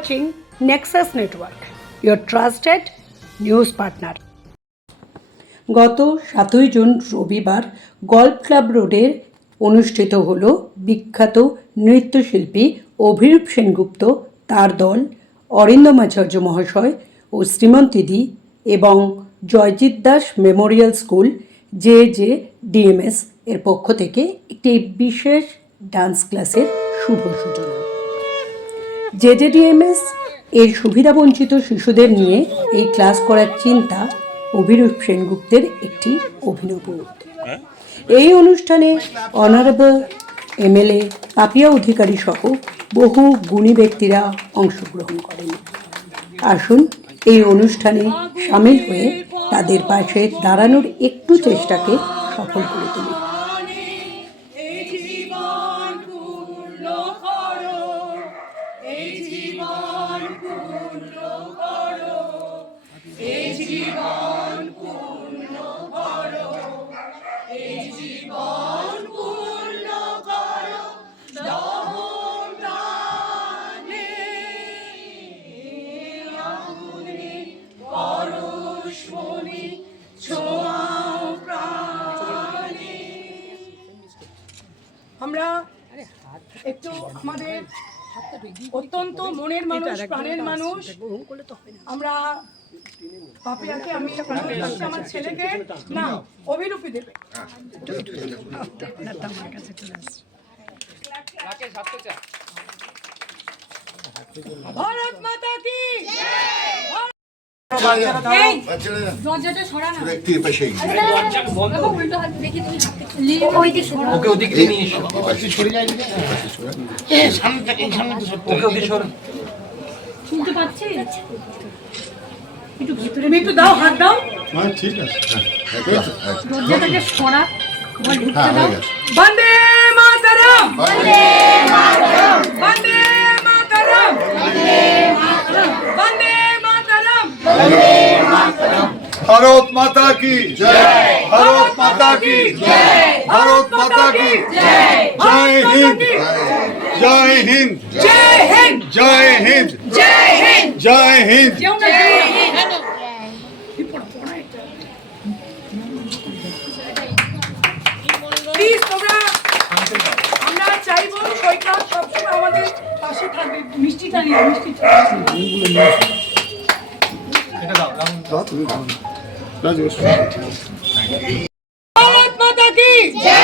watching Nexus Network, your trusted news partner. গত 7 June রবিবার golf club রোডের অনুষ্ঠিত হল বিখ্যাত নৃত্যশিল্পী অভিরূপ সেনগুপ্ত, তার দল, অরিন্দম আচার্য মহাশয় ও শ্রীমন্তীদি এবং Joyjit Das Memorial school JJDMS এর পক্ষ থেকে একটি বিশেষ ডান্স ক্লাসের শুভ সূচনা। JJDMS এর সুবিধাবঞ্চিত শিশুদের নিয়ে এই ক্লাস করার চিন্তা অভিরূপ সেনগুপ্তের একটি অভিনব। এই অনুষ্ঠানে অনারেবল MLA পাপিয়া অধিকারী সহ বহু গুণী ব্যক্তিরা অংশগ্রহণ করেন। আসুন এই অনুষ্ঠানে সামিল হয়ে তাদের পাশে দাঁড়ানোর একটু চেষ্টাকে সফল করে তুলি। আমরা একটু আমাদের অত্যন্ত মনের মানুষ, প্রাণের মানুষ, আমরা পাপিয়াকে, আমি আমার ছেলেকে না অভিরূপী দেবে। ভারত মাতা কি দরজাটা সরা না, একটু পাশে উল্টো হাত দেখি, তুমি ওই দিকে সরা, ওকে ওদিকে নিয়ে এসো, পাশে সরে যাই, সামনে থেকে সামনে ওকে ওদিকে সরা, শুনতে পাচ্ছিস? একটু ভিতরে একটু দাও, হাত দাও। হ্যাঁ ঠিক আছে, দরজাটাকে সরা, বল ঢুকতে দাও। বন্দে মাতরম, বন্দে মাতরম, বন্দে মাতরম, বন্দে মাতরম, বন্দে মাতরম, বন্দে মাতরম। भारत माता की जय, भारत माता की जय, भारत माता की जय, जय हिंद, जय हिंद, जय हिंद, जय हिंद, जय हिंद, जय हिंद। প্লিজ তোমরা, আমরা চাইবো সৈকত সবসময় আমাদের পাশে থাকবে। মিষ্টিটা নিয়ে, মিষ্টিটা এটা দাও, দাও তুমি দাও। भारत माता की जय,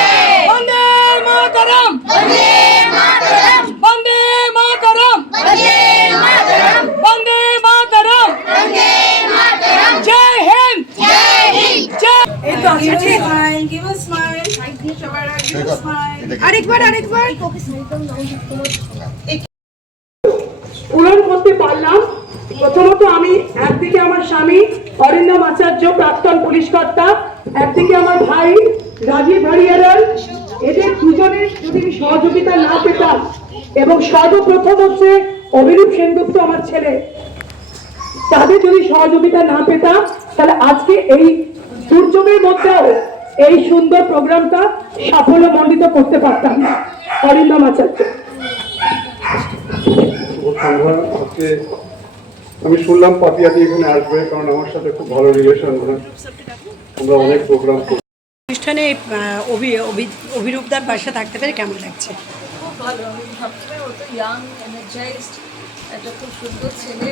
वंदे मातरम, वंदे मातरम, वंदे मातरम, वंदे मातरम, वंदे मातरम, वंदे मातरम। जय हिंद, जय हिंद, जय। एक तो अच्छा smile, give a smile, thank you Shabara, give a smile. আরেকবার পূরণ করতে পারলাম। প্রথমত আমি একদিকে আমার স্বামী অরিন্দম আচার্য, প্রাক্তন পুলিশ কর্তা, একদিকে আমার ভাই রাজীব হরিয়ারাল, এদের দুজনের যদি সহযোগিতা না পেতাম, এবং সর্বপ্রথম হচ্ছে অভিরূপ সেনগুপ্ত আমার ছেলে, তাদের যদি সহযোগিতা না পেতাম তাহলে আজকে এই দুর্যোগের মধ্যেও এই সুন্দর প্রোগ্রামটা সাফল্যমণ্ডিত করতে পারতাম না। অরিন্দম আচার্য, আমি শুনলাম পাপিয়াদি এখানে আসবে, কারণ আমার সাথে খুব ভালো রিলেশন, আমরা অনেক প্রোগ্রাম করি। অনুষ্ঠানে অভিরূপদার পাশে থাকতে পেরে কেমন লাগছে? খুব ভালো, আমি সবসময় ও তো ইয়াং, এনার্জাইজড, একটা খুব সুন্দর ছেলে,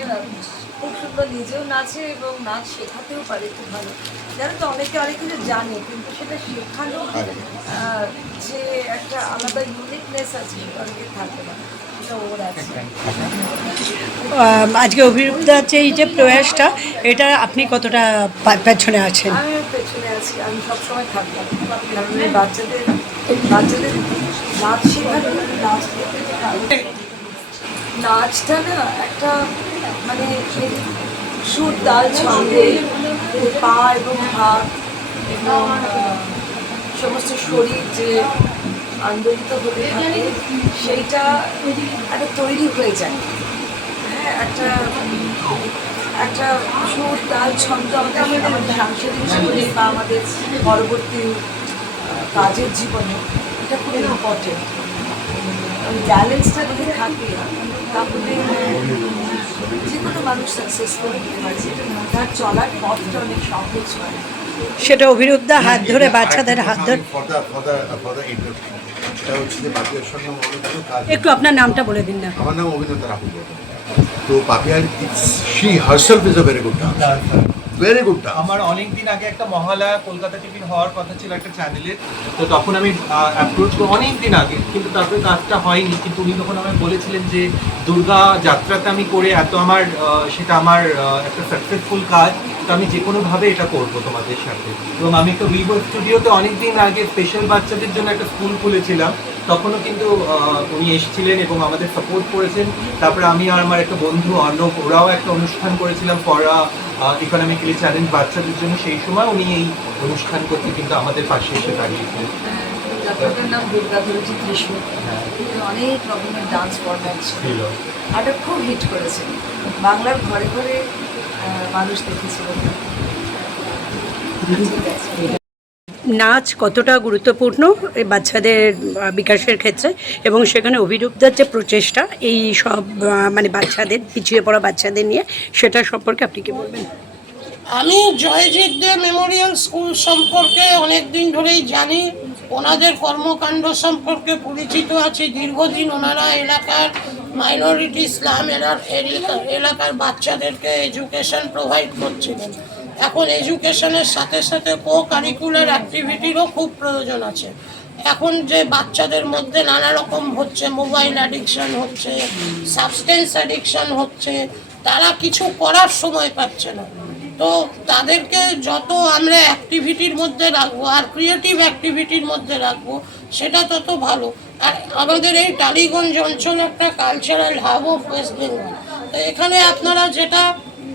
খুব সুন্দর নিজেও নাচে এবং নাচ শেখাতেও পারে খুব ভালো। জানো তো, অনেকে অনেক কিছু জানে কিন্তু সেটা শেখানো যে একটা আলাদা ইউনিকনেস আছে, অনেকে থাকে না, এটা ওর আছে। আজকে অভিরূপদার এই যে প্রয়াসটা, এটা আপনি কতটা পেছনে আছেন? আমি পেছনে আছি, আমি সবসময় থাকতাম, কারণ বাচ্চাদের নাচ শেখানো, নাচটা না একটা মানে সুর, তাল, ছন্দে পা এবং হাত এবং সমস্ত শরীর যে আন্দোলিত হতে থাকে, সেইটা একটা তৈরি হয়ে যায়। হ্যাঁ, একটা একটা সুর, তাল, ছন্দ আমাদের সাংসারিক জীবনে বা আমাদের পরবর্তী কাজের জীবনে এটা খুব ইম্পর্টেন্ট। ওই ব্যালেন্সটা যদি থাকে তাহলে যে কোনো মানুষ সাকসেসফুল হতে পারে, তার চলার পথটা অনেক সহজ হয়। সেটা অভিরূপদা হাত ধরে, বাচ্চাদের হাত ধরে। একটু আপনার নামটা বলে দিন না। আমার নাম অভিনেতা রাহুল। তো পাপিয়ার she herself is a very good dancer, very good dancer. আমার অনেক দিন আগে একটা মহালয়া কলকাতা টিভির হওয়ার কথা ছিল একটা চ্যানেলে, তো তখন আমি অ্যাপ্রোচ করি অনেক দিন আগে, কিন্তু তারপরে কাজটা হয়নি। কিন্তু উনি তখন আমায় বলেছিলেন যে দুর্গা যাত্রাতে আমি করে এত আমার সেটা আমার একটা সাকসেসফুল কাজ, তো আমি যে কোনোভাবে এটা করবো তোমাদের সাথে। এবং আমি একটা ভিভো স্টুডিওতে অনেক দিন আগে স্পেশাল বাচ্চাদের জন্য একটা স্কুল খুলেছিলাম, তখনও কিন্তু উনি এসেছিলেন এবং আমাদের সাপোর্ট করেছেন। তারপরে আমি আর আমার একটা বন্ধু অর্ণব, ওরাও একটা অনুষ্ঠান করেছিলাম ফরা ইকোনমিক্যালি চ্যালেঞ্জ বাচ্চাদের জন্য। সেই সময় উনি এই অনুষ্ঠান করতে কিন্তু আমাদের পাশে এসে দাঁড়িয়েছিলেন। যাত্রাটার নাম দুর্গা ধরেছি কৃষ্ণ, অনেক রকমের ডান্স ফরম্যাট ছিল, আর এটা খুব হিট করেছে, বাংলার ঘরে ঘরে মানুষ দেখেছিল। নাচ কতটা গুরুত্বপূর্ণ এই বাচ্চাদের বিকাশের ক্ষেত্রে, এবং সেখানে অভিরূপদার যে প্রচেষ্টা এই সব মানে বাচ্চাদের, পিছিয়ে পড়া বাচ্চাদের নিয়ে, সেটা সম্পর্কে আপনি কি বলবেন? আমি জয়জিৎ দে মেমোরিয়াল স্কুল সম্পর্কে অনেক দিন ধরেই জানি, ওনাদের কর্মকাণ্ড সম্পর্কে পরিচিত আছি। দীর্ঘদিন ওনারা এলাকার মাইনরিটি ইসলাম এলাকার বাচ্চাদেরকে এডুকেশন প্রোভাইড করছিলেন। এখন এডুকেশনের সাথে সাথে কো কারিকুলার অ্যাক্টিভিটিরও খুব প্রয়োজন আছে। এখন যে বাচ্চাদের মধ্যে নানা রকম হচ্ছে, মোবাইল অ্যাডিকশান হচ্ছে, সাবস্টেন্স অ্যাডিকশান হচ্ছে, তারা কিছু করার সময় পাচ্ছে না। তো তাদেরকে যত আমরা অ্যাক্টিভিটির মধ্যে রাখবো আর ক্রিয়েটিভ অ্যাক্টিভিটির মধ্যে রাখবো, সেটা তত ভালো। আর আমাদের এই টালিগঞ্জ অঞ্চল একটা cultural hub of West Bengal. তো এখানে আপনারা যেটা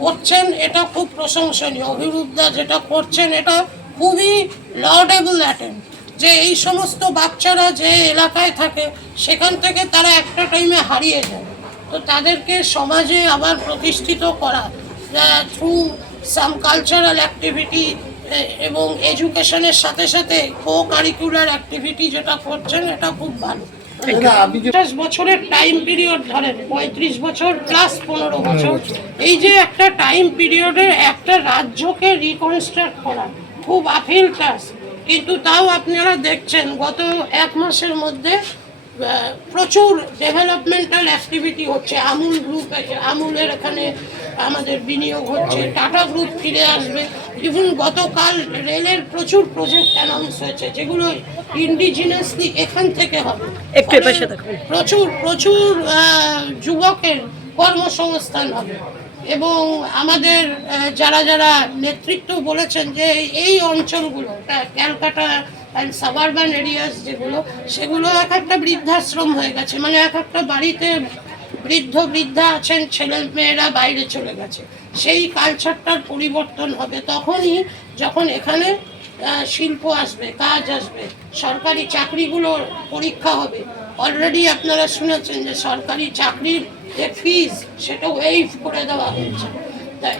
করছেন এটা খুব প্রশংসনীয়। অভিরূপদা যেটা করছেন এটা খুবই লাউডেবল অ্যাটেম্প্ট, যে এই সমস্ত বাচ্চারা যে এলাকায় থাকে সেখান থেকে তারা একটা টাইমে হারিয়ে যায়। তো তাদেরকে সমাজে আবার প্রতিষ্ঠিত করা থ্রু সাম কালচারাল অ্যাক্টিভিটি এবং এডুকেশনের সাথে সাথে কো কারিকুলার অ্যাক্টিভিটি যেটা করছেন এটা খুব ভালো। 50 বছরের টাইম পিরিয়ড ধরেন, 35 বছর প্লাস 15 বছর, এই যে একটা টাইম পিরিয়ডে একটা রাজ্যকে রিকনস্ট্রাক্ট করা খুব আপিল টাস্ক। কিন্তু তাও আপনারা দেখছেন গত 1 মাসের মধ্যে প্রচুর ডেভেলপমেন্টাল অ্যাক্টিভিটি হচ্ছে। আমুল গ্রুপ, আমুলের এখানে আমাদের বিনিয়োগ হচ্ছে, টাটা গ্রুপ ফিরে আসবে। ইভেন গতকাল রেলের প্রচুর প্রজেক্ট অ্যানাউন্স হয়েছে যেগুলো ইন্ডিজিনাসলি এখান থেকে হবে। প্রচুর প্রচুর যুবকের কর্মসংস্থান হবে। এবং আমাদের যারা যারা নেতৃত্ব বলেছেন যে এই অঞ্চলগুলো ক্যালকাটা অ্যান্ড সাবারবান এরিয়াস যেগুলো, সেগুলো এক একটা বৃদ্ধাশ্রম হয়ে গেছে। মানে এক একটা বাড়িতে বৃদ্ধা আছেন, ছেলে মেয়েরা বাইরে চলে গেছে। সেই কালচারটার পরিবর্তন হবে তখনই যখন এখানে শিল্প আসবে, কাজ আসবে, সরকারি চাকরিগুলোর পরীক্ষা হবে। অলরেডি আপনারা শুনেছেন যে সরকারি চাকরির যে ফিজ সেটা ওয়েভ করে দেওয়া হয়েছে। তাই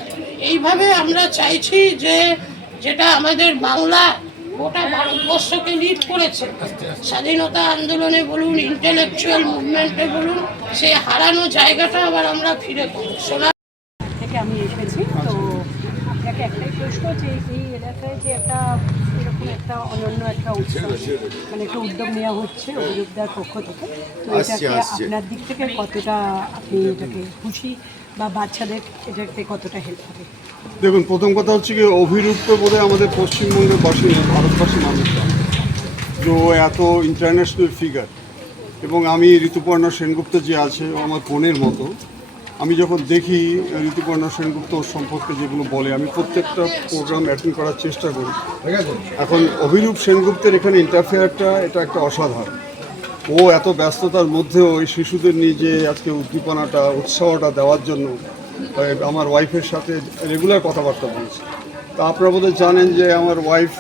এইভাবে আমরা চাইছি যে যেটা আমাদের বাংলা গোটা ভারতবর্ষকে লিড করেছে, স্বাধীনতা আন্দোলনে বলুন, ইন্টেলেকচুয়াল মুভমেন্টে বলুন, সেই হারানো জায়গাটা আবার আমরা ফিরে পাবো। থেকে আমি এসেছি, তো আপনাকে একটাই প্রশ্ন, যে এই এলাকায় যে একটা এরকম একটা অনন্য একটা উৎসব, মানে একটা উদ্যোগ নেওয়া হচ্ছে অভিরূপদার পক্ষ থেকে, তো এটাকে আপনার দিক থেকে কতটা আপনি এটাকে খুশি, বা বাচ্চাদের এটাতে কতটা হেল্প হবে? দেখুন, প্রথম কথা হচ্ছে কি, অভিরূপ তো বোধহয় আমাদের পশ্চিমবঙ্গের বাসিন্দা, ভারতবাসী মানুষ, যে এত ইন্টারন্যাশনাল ফিগার। এবং আমি ঋতুপর্ণা সেনগুপ্ত যে আছে আমার বোনের মতো, আমি যখন দেখি ঋতুপর্ণা সেনগুপ্ত সম্পর্কে যেগুলো বলে, আমি প্রত্যেকটা প্রোগ্রাম অ্যাটেন্ড করার চেষ্টা করি। ঠিক আছে, এখন অভিরূপ সেনগুপ্তের এখানে ইন্টারফেয়ারটা এটা একটা অসাধারণ। ও এত ব্যস্ততার মধ্যেও এই শিশুদের নিয়ে যে আজকে উদ্দীপনাটা, উৎসাহটা দেওয়ার জন্য আমার ওয়াইফের সাথে রেগুলার কথাবার্তা বলছি। তা আপনারা বোধহয় জানেন যে আমার ওয়াইফ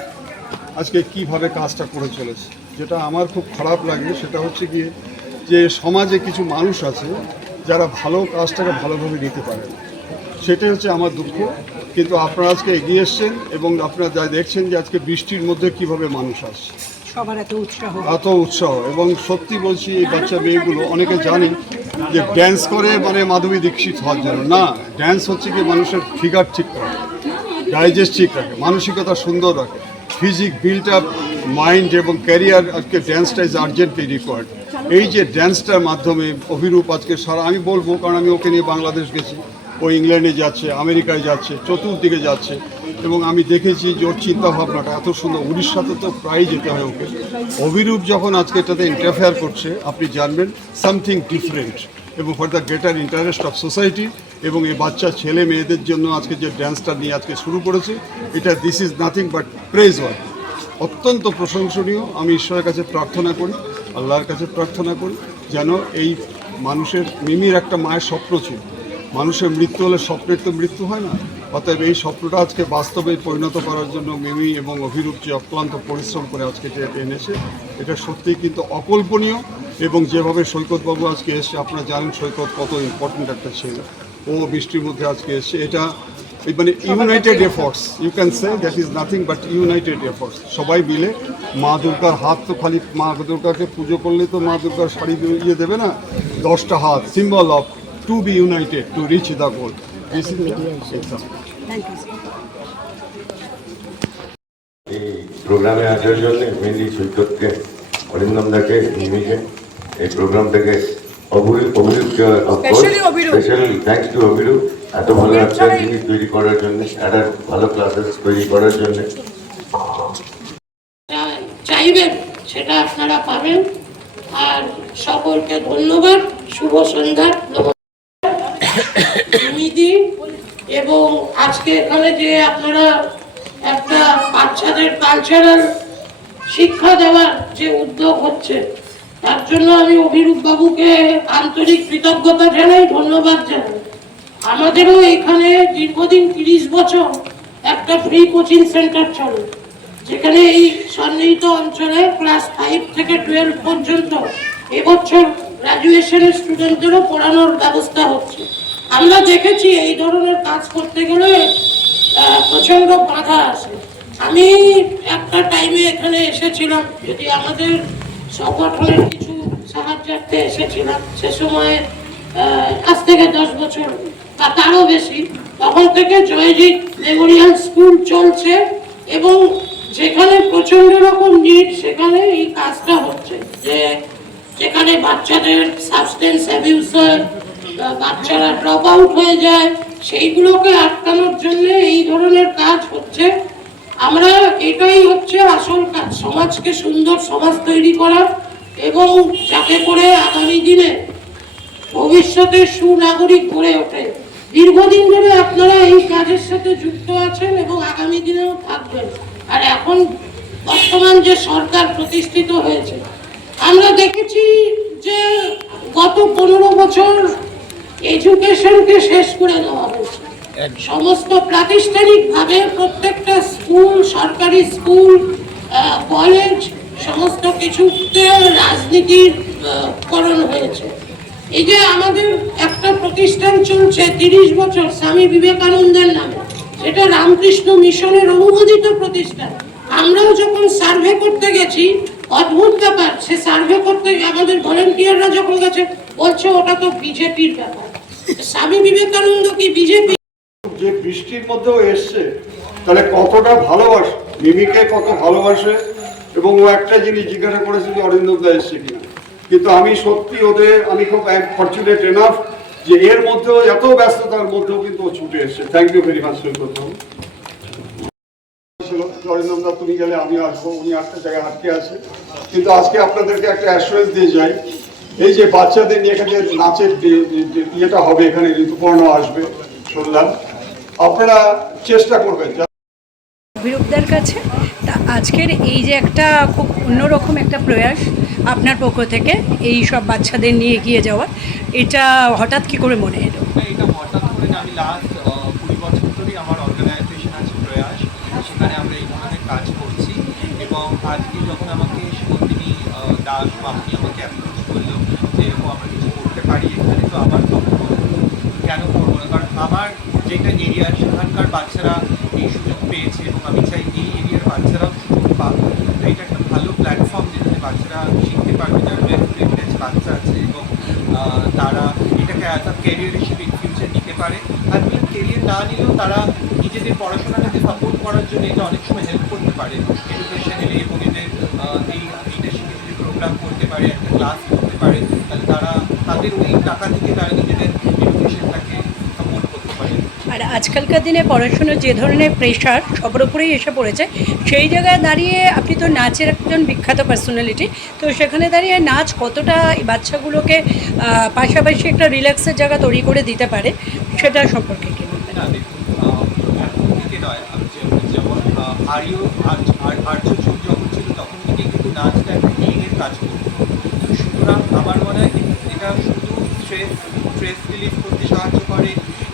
আজকে কীভাবে কাজটা করে চলেছে। যেটা আমার খুব খারাপ লাগে সেটা হচ্ছে কি, যে সমাজে কিছু মানুষ আছে যারা ভালো কাজটাকে ভালোভাবে নিতে পারে না, সেটাই হচ্ছে আমার দুঃখ। কিন্তু আপনারা আজকে এগিয়ে এসছেন এবং আপনারা যা দেখছেন যে আজকে বৃষ্টির মধ্যে কিভাবে মানুষ আসছে, সবার এত উৎসাহ। এবং সত্যি বলছি এই বাচ্চা মেয়েগুলো অনেকে জানে যে ড্যান্স করে মানে মাধবী দীক্ষিত হওয়ার জন্য না, ড্যান্স হচ্ছে কি মানুষের ফিগার ঠিক রাখে, ডাইজেস্ট ঠিক রাখে, মানসিকতা সুন্দর রাখে, ফিজিক বিল্ড আপ, মাইন্ড এবং ক্যারিয়ার। আজকে ড্যান্সটা ইজ আর্জেন্টলি রিকোয়ার্ড। এই যে ড্যান্সটার মাধ্যমে অভিরূপ আজকে সারা, আমি বলবো কারণ আমি ওকে নিয়ে বাংলাদেশ গেছি, ও ইংল্যান্ডে যাচ্ছে, আমেরিকায় যাচ্ছে, চতুর্দিকে যাচ্ছে, এবং আমি দেখেছি যে ওর চিন্তাভাবনাটা এত সুন্দর। উড়িষ্যাতে তো প্রায় যেতে হয় ওকে। অভিরূপ যখন আজকে এটাতে ইন্টারফেয়ার করছে, আপনি জানবেন সামথিং ডিফারেন্ট, এবং for the greater interest of society, এবং এই বাচ্চা ছেলে মেয়েদের জন্য আজকে যে ড্যান্সটা নিয়ে আজকে শুরু করেছে, এটা this is nothing but praiseworthy, অত্যন্ত প্রশংসনীয়। আমি ঈশ্বরের কাছে প্রার্থনা করি, আল্লাহর কাছে প্রার্থনা করি যেন এই মানুষের, মিমির একটা মায়ের স্বপ্ন ছিল, মানুষের মৃত্যু হলে স্বপ্নের তো মৃত্যু হয় না, অতএব এই স্বপ্নটা আজকে বাস্তবে পরিণত করার জন্য মিমি এবং অভিরূপ যে অক্লান্ত পরিশ্রম করে আজকে যে এনেছে, এটা সত্যিই কিন্তু অকল্পনীয়। এবং যেভাবে সৈকতবাবু আজকে এসছে, আপনারা জানেন সৈকত কত ইম্পর্ট্যান্ট একটা ছেলে, ও বৃষ্টির মধ্যে আজকে এসছে, এটা মানে united efforts, you can say that is nothing but united efforts. সবাই মিলে মা দুর্গার হাত, তো খালি মা দুর্গাকে পুজো করলে তো মা দুর্গার শাড়ি দিয়ে দেবে না, 10টা হাত, symbol of to be united to reach the goal. This is এই প্রোগ্রামে আসার জন্য মেনলি সৈকতকে, অরিন্দম দাকে, মিমিকে, এই প্রোগ্রামটাকে স্পেশাল থ্যাঙ্কস টু অভিরূপ, এত ভালো একটা জিনিস তৈরি করার জন্য, একটা ভালো ক্লাসেস তৈরি করার জন্য। চাইবেন সেটা আপনারা পাবেন। আর সকলকে ধন্যবাদ, শুভ সন্ধ্যা, মিমিদি। এবং আজকে এখানে যে আপনারা একটা বাচ্চাদের কালচারাল শিক্ষা দেওয়ার যে উদ্যোগ হচ্ছে, তার জন্য আমি অভিরূপ বাবুকে আন্তরিক কৃতজ্ঞতা জানাই, ধন্যবাদ জানাই। আমাদেরও এখানে দীর্ঘদিন 30 বছর একটা ফ্রি কোচিং সেন্টার চলে, যেখানে এই সন্নিহিত অঞ্চলে ক্লাস 5 থেকে 12 পর্যন্ত এবছর গ্রাজুয়েশনের স্টুডেন্টদেরও পড়ানোর ব্যবস্থা হচ্ছে। আমরা দেখেছি এই ধরনের কাজ করতে গেলে প্রচন্ড বাধা আসে। আমি একটা টাইমে এখানে এসেছিলাম, যদি আমাদের সংগঠনের কিছু সাহায্যার্থে এসেছিলাম, সে সময় আজ থেকে 10 বছর বা তারও বেশি, তখন থেকে জয়জিৎ মেমোরিয়াল স্কুল চলছে, এবং যেখানে প্রচন্ড রকম নিড সেখানে এই কাজটা হচ্ছে, যে যেখানে বাচ্চাদের সাবস্টেন্স অ্যাবিউজ হয়, বাচ্চারা ড্রপ আউট হয়ে যায়, সেইগুলোকে আটকানোর জন্য এই ধরনের কাজ হচ্ছে। আমরা এটাই হচ্ছে আসল কাজ, সমাজকে সুন্দর সমাজ তৈরি করা, এবং যাতে করে আগামী দিনে ভবিষ্যতে সুনাগরিক গড়ে ওঠে। দীর্ঘদিন ধরে আপনারা এই কাজের সাথে যুক্ত আছেন এবং আগামী দিনেও থাকবেন। আর এখন বর্তমান যে সরকার প্রতিষ্ঠিত হয়েছে, আমরা দেখেছি যে গত 15 বছর এডুকেশনকে শেষ করে দেওয়া হয়েছে। সমস্ত প্রাতিষ্ঠানিকভাবে প্রত্যেকটা স্কুল, সরকারি স্কুল, কলেজ, সমস্ত কিছুতে রাজনীতির করণ হয়েছে। এই যে আমাদের একটা প্রতিষ্ঠান চলছে 30 বছর স্বামী বিবেকানন্দের নামে, সেটা রামকৃষ্ণ মিশনের অনুমোদিত প্রতিষ্ঠান। আমরাও যখন সার্ভে করতে গেছি, অদ্ভুত ব্যাপার, সে সার্ভে করতে আমাদের ভলেন্টিয়াররা যখন গেছে, বলছে ওটা তো বিজেপির ব্যাপার। স্বামী বিবেকানন্দ কি বিজেপি? যে বৃষ্টির মধ্যেও এসছে, তাহলে কতটা ভালোবাসে, মিমিকে কত ভালোবাসে। এবং ও একটা জিনিস জিজ্ঞাসা করেছে যে অরিন্দম দা এসছে কিনা, কিন্তু আমি সত্যি আমি খুব ফরচুনেট এনাফ যে এর মধ্যেও, এত ব্যস্ততার মধ্যেও কিন্তু ও ছুটে এসছে। থ্যাংক ইউ ভেরি মাচ সৈকত বাবু। অরিন্দম দা তুমি গেলে আমি আসবো, উনি একটা জায়গায় আটকে আছে। কিন্তু আজকে আপনাদেরকে একটা অ্যাসুরেন্স দিয়ে যাই, এই যে বাচ্চাদের নিয়ে এখানে নাচের ইয়েটা হবে, এখানে ঋতুপর্ণ আসবে শুনলাম, আপনারা চেষ্টা করবেন অভিরূপদার কাছে। তা আজকের এই যে একটা খুব অন্যরকম একটা প্রয়াস আপনার পক্ষ থেকে এই সব বাচ্চাদের নিয়ে এগিয়ে যাওয়ার, এটা হঠাৎ কি করে মনে এলো? এটা হঠাৎ করে না, আমি লাস্ট 20 বছর ধরেই আমার অর্গানাইজেশন আছে প্রয়াস, সেখানে আমরা এই ধরনের কাজ করছি। এবং আজকে যখন আমাকে শিবন্দিনী দাস আপনি আমাকে অ্যাপ্রোচ করলো যে এরকম আমরা কিছু করতে পারি এখানে, তো আমার তখন কেন করবো না, কারণ আমার যেটা এরিয়া সেখানকার বাচ্চারা এই সুযোগ পেয়েছে, এবং আমি চাই এই এরিয়ার বাচ্চারাও সুযোগ পাক। তো এটা একটা ভালো প্ল্যাটফর্ম। অ্যাজ আ ক্যারিয়ার হিসেবে ইন ফিউচার নিতে পারে। আর ক্যারিয়ার না নিলেও তারা নিজেদের পড়াশোনাটাকে সাপোর্ট করার জন্য এটা অনেক সময় হেল্প করতে পারে। এডুকেশনালি এবং এদের এই লিডারশিপের যদি প্রোগ্রাম করতে পারে, একটা ক্লাস করতে পারে, তাহলে তারা তাদের ওই টাকা থেকে তারা নিজেদের এডুকেশনটাকে সাপোর্ট করতে পারে। আর আজকালকার দিনে পড়াশোনার যে ধরনের প্রেশার সবার উপরেই এসে পড়েছে, সেই জায়গায় দাঁড়িয়ে আপনি তো নাচের একজন বিখ্যাত পার্সোনালিটি, তো সেখানে দাঁড়িয়ে নাচ কতটা এই বাচ্চাগুলোকে পাশাপাশি একটা রিল্যাক্সের জায়গা তৈরি করে দিতে পারে, সেটা সম্পর্কে কি বলবেন? না দেখুন, এখন থেকে নয়, যেমন আর্য যুগ যখন ছিল তখন থেকে কিন্তু নাচটা একটা হিলিংয়ের কাজ করতো। সুতরাং আমার মনে হয় এটা শুধু স্ট্রেস রিলিফ করতে সাহায্য করে,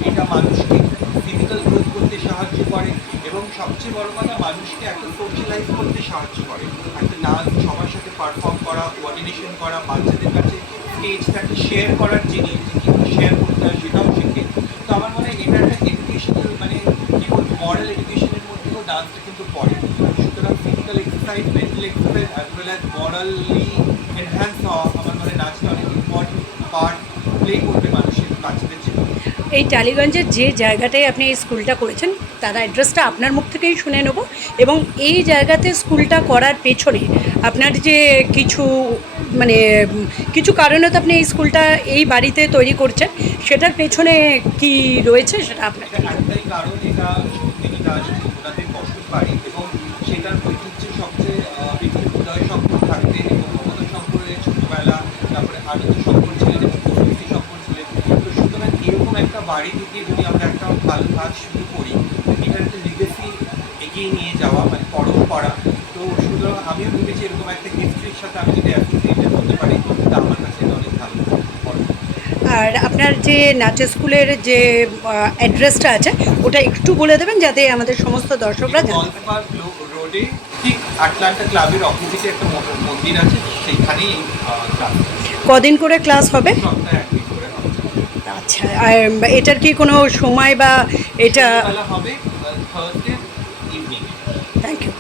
এটা মানুষকে ফিজিক্যাল গ্রোথ করতে সাহায্য করে, এবং সবচেয়ে বড় কথা মানুষকে একটা সোশ্যালাইজ করতে সাহায্য করে। একটা নাচ সবার সাথে পারফর্ম করা, কোঅর্ডিনেশন করা, বাচ্চাদের কাছে স্টেজটাকে শেয়ার করার জিনিস কীভাবে শেয়ার করতে হয় সেটাও শেখে। তো আমার মনে হয় এটা একটা এডুকেশনাল, মানে কী বলবো, মরাল এডুকেশনের মধ্যেও ডান্সটা কিন্তু পড়ে। সুতরাং physical exercise, mental exercise as well as morally enhance হওয়া আমার মনে হয় নাচটা অনেক ইম্পর্টেন্ট পার্ট প্লে করবে মানুষের বাচ্চাদের জীবনে। এই টালিগঞ্জের যে জায়গাটায় আপনি এই স্কুলটা করেছেন তার অ্যাড্রেসটা আপনার মুখ থেকেই শুনে নেব, এবং এই জায়গাতে স্কুলটা করার পেছনে আপনার যে কিছু কারণে তো আপনি এই স্কুলটা এই বাড়িতে তৈরি করছেন, সেটার পেছনে কি রয়েছে সেটা আপনাকে একটাই কারণ, এটা সত্যি দাস ওনাদের কষ্ট বাড়ি, এবং সেটার ঐতিহ্যে সবচেয়ে এখানে উদয় শঙ্কর থাকতেন এবং মমতা শঙ্করের ছোটবেলা, তারপরে আনন্দ শঙ্কর ছিলেন এবং কৌশিকী শঙ্কর ছিলেন। তো সুতরাং এরকম একটা বাড়ি থেকে যদি আমরা একটা ভালো কাজ শুরু করি, এটার একটা লিগেসি এগিয়ে নিয়ে যাওয়া, মানে পরম্পরা, তো সুতরাং আমিও ভেবেছি এরকম একটা হিস্ট্রির সাথে আমি যদি অ্যাসোসিয়েটেড হতে পারি, তা আমার কাছে এটা অনেক ভালো। আর আপনার যে নাচের স্কুলের যে অ্যাড্রেসটা আছে ওটা একটু বলে দেবেন যাতে আমাদের সমস্ত দর্শকরা জানে। গলফপার্ক রোডে ঠিক আটলান্টা ক্লাবের অপোজিটে একটা মন্দির আছে, সেইখানেই ক্লাস। কদিন করে ক্লাস হবে? সপ্তাহে একদিন করে হবে। আচ্ছা, আর এটার কি কোনো সময় বা এটা? বেলা হবে থার্সডে ইভিনিং। Thank you.